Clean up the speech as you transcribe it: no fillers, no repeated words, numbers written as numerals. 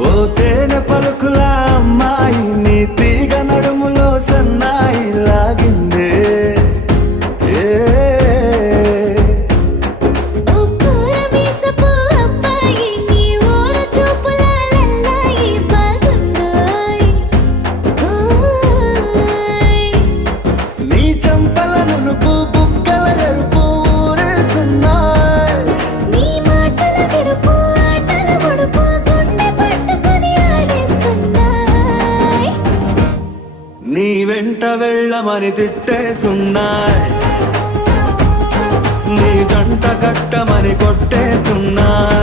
ఓ తేనె పలుకుల అమ్మాయి నీ తీగ నడుములో సన్నాయి లాగిందే నీ వెంట వెళ్ళమని తిట్టేస్తున్నాయి నీ జంట కట్టమని కొట్టేస్తున్నాయి